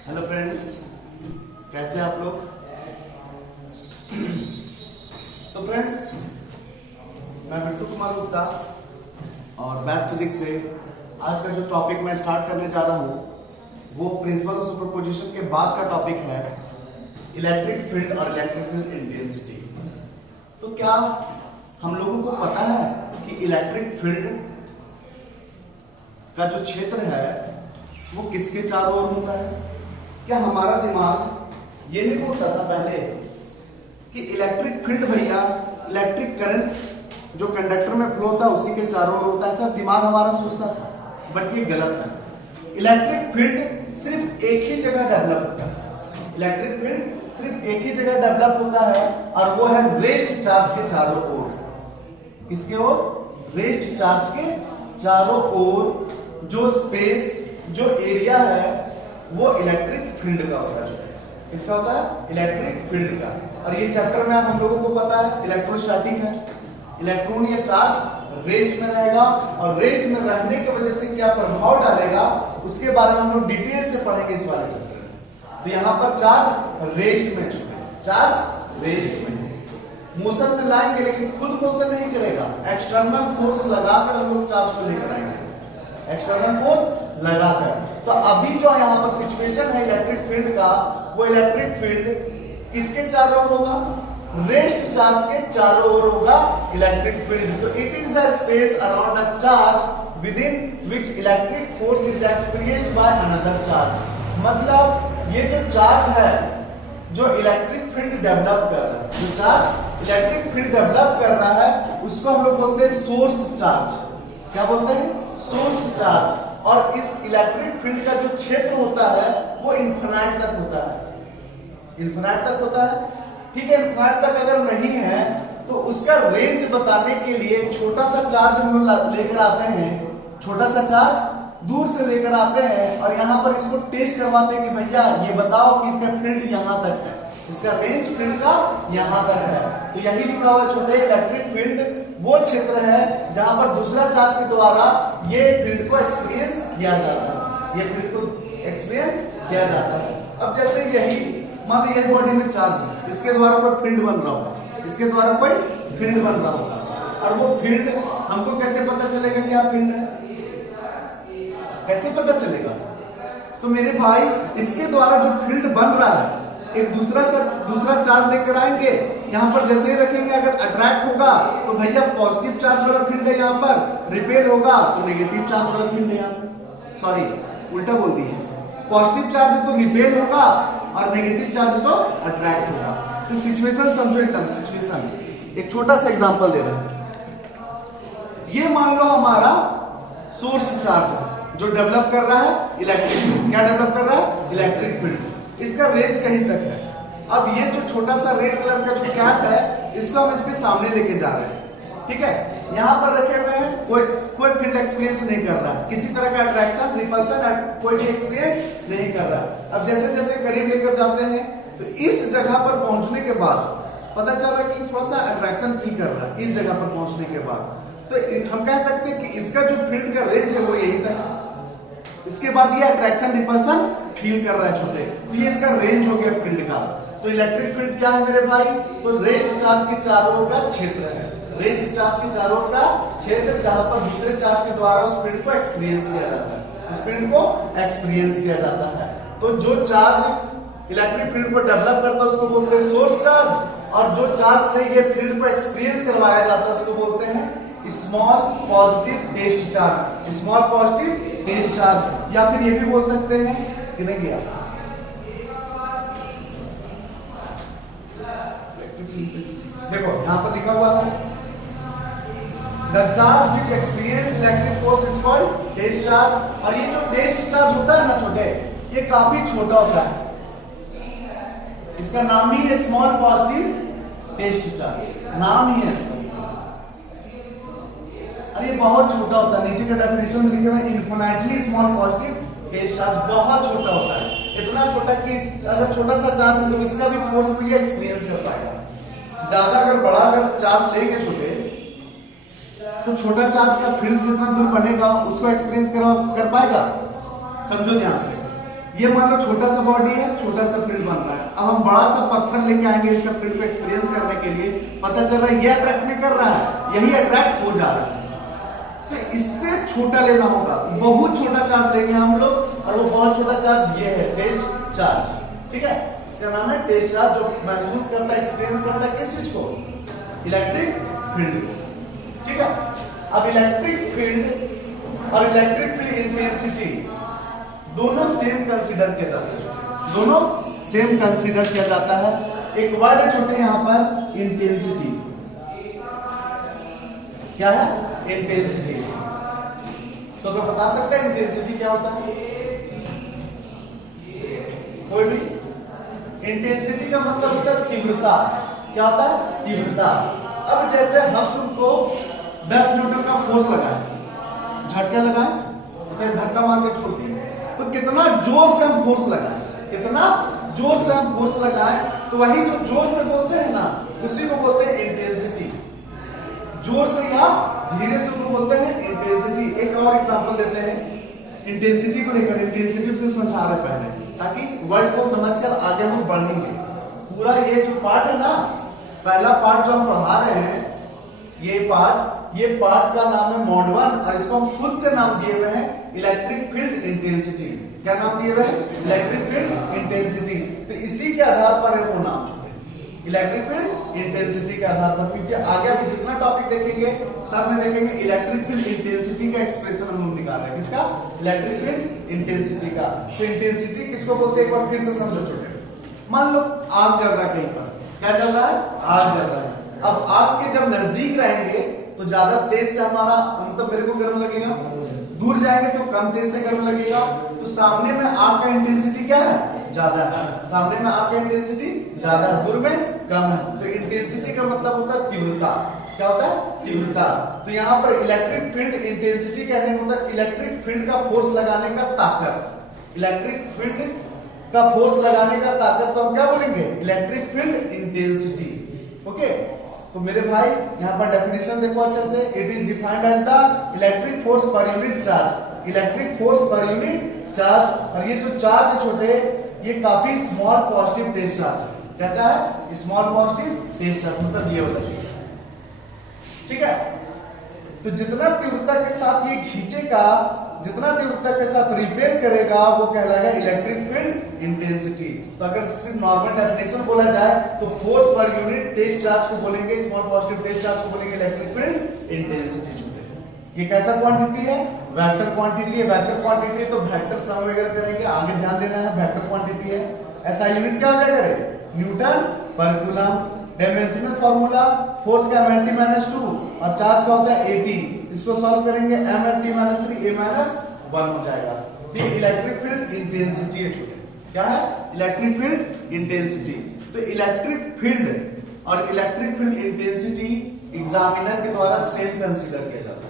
Hello friends, कैसे हैं आप लोग। तो फ्रेंड्स, मैं बिट्टू कुमार गुप्ता और मैथ फिजिक्स से आज का जो टॉपिक मैं स्टार्ट करने जा रहा हूँ वो प्रिंसिपल ऑफ सुपरपोजिशन के बाद का टॉपिक है इलेक्ट्रिक फील्ड और इलेक्ट्रिक फील्ड इंटेंसिटी। तो क्या हम लोगों को पता है कि इलेक्ट्रिक फील्ड का जो क्षेत्र है वो किसके चारों ओर होता है। क्या हमारा दिमाग ये नहीं बोलता था पहले कि इलेक्ट्रिक फील्ड भैया इलेक्ट्रिक करंट जो कंडक्टर में फ्लो होता है उसी के चारों ओर होता है, ऐसा दिमाग हमारा सोचता था। बट ये गलत है। इलेक्ट्रिक फील्ड सिर्फ एक ही जगह डेवलप होता है। इलेक्ट्रिक फील्ड सिर्फ एक ही जगह डेवलप होता है और वो है रेस्ट चार्ज के चारों ओर। किसके ओर? रेस्ट चार्ज के चारों ओर जो स्पेस जो एरिया है वो इलेक्ट्रिक फील्ड का होता है। किसका होता है? इलेक्ट्रिक फील्ड का। और ये चैप्टर में हम लोगों को पता है इलेक्ट्रोस्टैटिक है। इलेक्ट्रॉन या चार्ज रेस्ट में रहेगा और रेस्ट में रहने की वजह से क्या प्रभाव डालेगा उसके बारे में हम लोग डिटेल से पढ़ेंगे इस वाले चैप्टर में। तो यहाँ पर चार्ज रेस्ट में, चार्ज रेस्ट में मोशन में लाएंगे लेकिन खुद मोशन नहीं करेगा, एक्सटर्नल फोर्स लगाकर हम लोग चार्ज को लेकर आएंगे, एक्सटर्नल फोर्स लगाकर। तो अभी जो यहाँ पर सिचुएशन है इलेक्ट्रिक फील्ड का, वो इलेक्ट्रिक फील्ड किसके चारों ओर होगा? रेस्ट चार्ज के चारों ओर होगा इलेक्ट्रिक फील्ड। तो it is the space around a charge with in which electric force is experienced by another charge. मतलब ये जो चार्ज है जो इलेक्ट्रिक फील्ड डेवलप कर रहा है, जो चार्ज इलेक्ट्रिक फील्ड डेवलप कर रहा है उसको हम लोग बोलते हैं सोर्स चार्ज। क्या बोलते हैं? Source charge. और इस इलेक्ट्रिक फील्ड का जो क्षेत्र होता है वो इन्फिनाइट तक होता है, इन्फिनाइट तक होता है। ठीक है, इन्फिनाइट तक अगर नहीं है तो उसका रेंज बताने के लिए एक छोटा सा चार्ज हम लोग लेकर आते हैं, छोटा सा चार्ज दूर से लेकर आते हैं और यहाँ पर इसको टेस्ट करवाते हैं कि भैया ये बताओ कि इसका फील्ड यहाँ तक है, इसका रेंज फील्ड का यहाँ तक है। तो यही लिखा हुआ छोटे इलेक्ट्रिक फील्ड वो क्षेत्र है जहां पर दूसरा चार्ज के द्वारा ये फील्ड को एक्सपीरियंस किया जाता है, ये फील्ड को एक्सपीरियंस किया जाता है। अब जैसे यही मान लो ये बॉडी में चार्ज है, इसके द्वारा कोई फील्ड बन रहा होगा, इसके द्वारा कोई फील्ड बन रहा होगा और वो फील्ड हमको कैसे पता चलेगा क्या फील्ड है? कैसे पता चलेगा? तो मेरे भाई इसके द्वारा जो फील्ड बन रहा है एक दूसरा चार्ज लेकर आएंगे, यहाँ पर जैसे ही रखेंगे अगर अट्रैक्ट होगा तो भैया पॉजिटिव चार्ज वाला फील्ड है, यहाँ पर रिपेल होगा तो नेगेटिव चार्ज वाला फील्ड है। यहाँ पर सॉरी उल्टा बोल दिए, पॉजिटिव चार्ज है तो रिपेल होगा और नेगेटिव चार्ज है तो अट्रैक्ट होगा। तो सिचुएशन समझो एकदम, सिचुएशन एक छोटा सा एग्जांपल दे रहे हैं। ये मान लो हमारा सोर्स चार्ज है जो डेवलप कर रहा है इलेक्ट्रिक फील्ड। क्या डेवलप कर रहा है? Electric field. इसका रेंज कहीं तक है। अब ये जो छोटा सा रेड कलर का जो कैप है इसको हम इसके सामने लेके जा रहे हैं। ठीक है, यहाँ पर रखे हुए हैं, कोई फील्ड एक्सपीरियंस नहीं कर रहा है, किसी तरह का अट्रैक्शन रिपल्सन कोई भी एक्सपीरियंस नहीं कर रहा है। अब जैसे जैसे करीब लेकर जाते हैं तो इस जगह पर पहुंचने के बाद पता चल रहा है कि थोड़ा सा अट्रैक्शन फील कर रहा है। इस जगह पर पहुंचने के बाद तो हम कह सकते हैं कि इसका जो फील्ड का रेंज है वो यही तक है। इसके बाद ये अट्रैक्शन रिपल्सन फील कर रहा है छोटे, तो ये इसका रेंज हो गया फील्ड का। तो इलेक्ट्रिक फील्ड क्या है मेरे भाई? तो रेस्ट चार्ज के चारों ओर का क्षेत्र है, रेस्ट चार्ज के चारों ओर का क्षेत्र जहां पर दूसरे चार्ज के द्वारा उस फील्ड को एक्सपीरियंस किया जाता है, उस फील्ड को एक्सपीरियंस किया जाता है। तो जो चार्ज इलेक्ट्रिक फील्ड को डेवलप करता है उसको बोलते हैं सोर्स चार्ज और जो चार्ज से ये फील्ड को एक्सपीरियंस करवाया जाता है उसको बोलते हैं small positive test charge, small positive test charge. या फिर ये भी बोल सकते हैं कि नहीं गया देखो यहाँ पर लिखा हुआ है the charge which experience electric force is called test charge. और ये जो टेस्ट चार्ज होता है ना छोटे, ये काफी छोटा होता है, इसका नाम ही है स्मॉल पॉजिटिव टेस्ट चार्ज, नाम ही है इसका। ये बहुत छोटा होता है, नीचे का डेफिनेशन में लिखे हुए infinitely small positive test charge, बहुत छोटा होता है, इतना छोटा कि अगर छोटा सा चार्ज है तो इसका भी फोर्स को ये एक्सपीरियंस कर पाएगा। ज्यादा अगर बड़ा अगर चार्ज लेंगे छोटे तो छोटा चार्ज का फील्ड जितना दूर बनेगा उसको एक्सपीरियंस कर पाएगा। समझो ध्यान से, ये मान लो छोटा सा बॉडी है, छोटा सा फील्ड बन रहा है। अब हम बड़ा सा पत्थर लेके आएंगे इसका फील्ड को एक्सपीरियंस करने के लिए, पता चल रहा है ये अट्रैक्ट नहीं कर रहा है, यही अट्रैक्ट हो जा रहा है। तो इससे छोटा लेना होगा, बहुत छोटा चार्ज लेंगे हम लोग, और वो बहुत छोटा चार्ज ये है टेस्ट चार्ज, ठीक है। इसका नाम है टेस्ट चार्ज, जो महसूस करता है, एक्सपीरियंस करता है किस चीज को, इलेक्ट्रिक फील्ड को, ठीक है। अब इलेक्ट्रिक फील्ड और इलेक्ट्रिक फील्ड इंटेंसिटी दोनों सेम कंसीडर किया जाता है, दोनों सेम कंसीडर किया जाता है। एक वर्ड है छोटे यहां पर, इंटेंसिटी। क्या है? इंटेंसिटी। तो क्या बता सकते हैं इंटेंसिटी क्या होता है? कोई भी? इंटेंसिटी का मतलब होता है तीव्रता। क्या होता है? तीव्रता। अब जैसे हम तुमको 10 न्यूटन का फोर्स लगाए, झटका लगाए, तो धक्का मार के छोड़ दिए, तो कितना जोर से हम फोर्स लगाए, कितना जोर से हम फोर्स लगाए, तो वही जो जोर से बोलते हैं ना, उसी को बोलते हैं इंटेंसिटी। जोर से या धीरे से को बोलते हैं इंटेंसिटी। एक और एग्जांपल देते हैं इंटेंसिटी को लेकर, इंटेंसिटी से समझा रहे पहले, ताकि वर्ड को समझकर आगे हम बढ़ेंगे। पूरा ये जो पार्ट है ना, पहला पार्ट जो हम पढ़ा रहे हैं, ये पार्ट का नाम है मॉड 1, और इसको हम खुद से नाम दिए हुए हैं इलेक्ट्रिक फील्ड इंटेंसिटी। क्या नाम दिए हुए हैं? Electric field intensity. तो इसी के आधार पर है वो नाम, इलेक्ट्रिक फील्ड इंटेंसिटी के आधार पर, क्योंकि आगे अभी जितना टॉपिक देखेंगे सब में देखेंगे इलेक्ट्रिक फील्ड इंटेंसिटी का एक्सप्रेशन हम लोग निकाल रहे हैं। किसका? इलेक्ट्रिक फील्ड इंटेंसिटी का। तो इंटेंसिटी किसको बोलते हैं, एक बार फिर से समझो छोटे। मान लो आग जल रहा है कहीं पर, क्या जल रहा है? आग जल रहा है। अब आग के जब नजदीक रहेंगे तो ज्यादा तेज से हमारा, मतलब मेरे को गर्म लगेगा, दूर जाएंगे तो कम तेज से गर्म लगेगा। तो सामने में आग का इंटेंसिटी क्या है? ज्यादा है। सामने में आग का इंटेंसिटी ज्यादा है, दूर में कम है। तो इंटेंसिटी का मतलब होता है तीव्रता। क्या होता है? तीव्रता। तो यहाँ पर इलेक्ट्रिक फील्ड इंटेंसिटी कहने का मतलब इलेक्ट्रिक फील्ड का फोर्स लगाने का ताकत। इलेक्ट्रिक फील्ड का फोर्स लगाने का ताकत तो हम क्या बोलेंगे? Electric field intensity. ओके, तो मेरे भाई यहाँ पर डेफिनेशन देखो अच्छे से। It is defined as the electric force per unit charge. Electric force per unit charge. और ये जो चार्ज है छोटे, ये काफी स्मॉल पॉजिटिव टेस्ट चार्ज है। कैसा है? स्मॉल पॉजिटिव टेस्ट चार्ज, मतलब ये होता है, ठीक है। तो जितना तीव्रता के साथ ये खींचेगा, जितना तीव्रता के साथ रिपेल करेगा, वो कहलाएगा इलेक्ट्रिक फील्ड इंटेंसिटी। तो अगर सिर्फ नॉर्मल डेफिनेशन बोला जाए तो force per unit test charge को बोलेंगे, स्मॉल पॉजिटिव टेस्ट चार्ज को बोलेंगे इलेक्ट्रिक फील्ड इंटेंसिटी। ये कैसा क्वांटिटी है? वेक्टर क्वांटिटी है। वेक्टर क्वांटिटी है तो वेक्टर सम वगैरह करेंगे, आगे ध्यान देना है। वेक्टर क्वांटिटी है। ऐसा यूनिट क्या हो जाएगा? न्यूटन पर कूलम। डायमेंशनल फार्मूला फोर्स का m(2) और चार्ज का होता है 80। इसको सॉल्व करेंगे, m(3) a-1 हो जाएगा। तो इलेक्ट्रिक फील्ड इंटेंसिटी है। क्या है? Electric field intensity. तो इलेक्ट्रिक फील्ड और इलेक्ट्रिक फील्ड इंटेंसिटी एग्जामिनर के द्वारा सेम कंसीडर किया जाता है।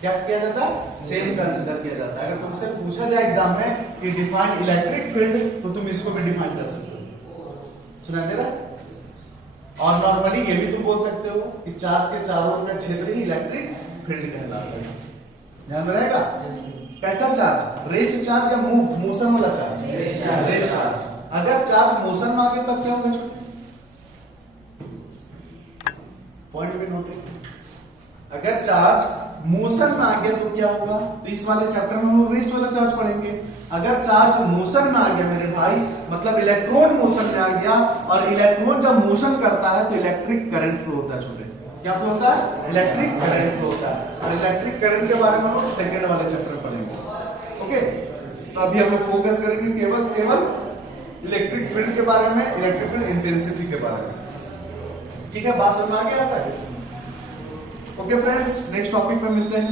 क्या किया जाता है? सेम कंसीडर किया जाता है। अगर तुमसे पूछा जाए एग्जाम में कि डिफाइन इलेक्ट्रिक फील्ड, तो तुम इसको भी डिफाइन कर सकते हो। सुनाई दे रहा है? और नॉर्मली ये भी तुम बोल सकते हो कि चार्ज के चारों ओर का क्षेत्र ही इलेक्ट्रिक फील्ड कहलाता है। ध्यान में रहेगा? कैसा चार्ज? रेस्ट चार्ज या मोशन वाला चार्ज? Rest charge. अगर चार्ज मोशन में आ गया तब क्या होगा? पॉइंट भी नोटेड। अगर चार्ज मोशन में आ गया तो क्या होगा? तो इस वाले चैप्टर में हम लोग रेस्ट वाला चार्ज पढ़ेंगे। अगर चार्ज मोशन में आ गया मेरे भाई, मतलब इलेक्ट्रॉन मोशन में आ गया, और इलेक्ट्रॉन जब मोशन करता है तो इलेक्ट्रिक करंट फ्लो होता है। छोटे क्या फ्लो होता है? इलेक्ट्रिक करंट फ्लो होता है। और इलेक्ट्रिक करंट के बारे में हम लोग सेकेंड वाले चैप्टर पढ़ेंगे। ओके, तो अभी हम लोग फोकस करेंगे केवल इलेक्ट्रिक फील्ड के बारे में, इलेक्ट्रिक फील्ड इंटेंसिटी के बारे में। ठीक है, बात समझ में आ गया? ओके फ्रेंड्स, नेक्स्ट टॉपिक पे मिलते हैं।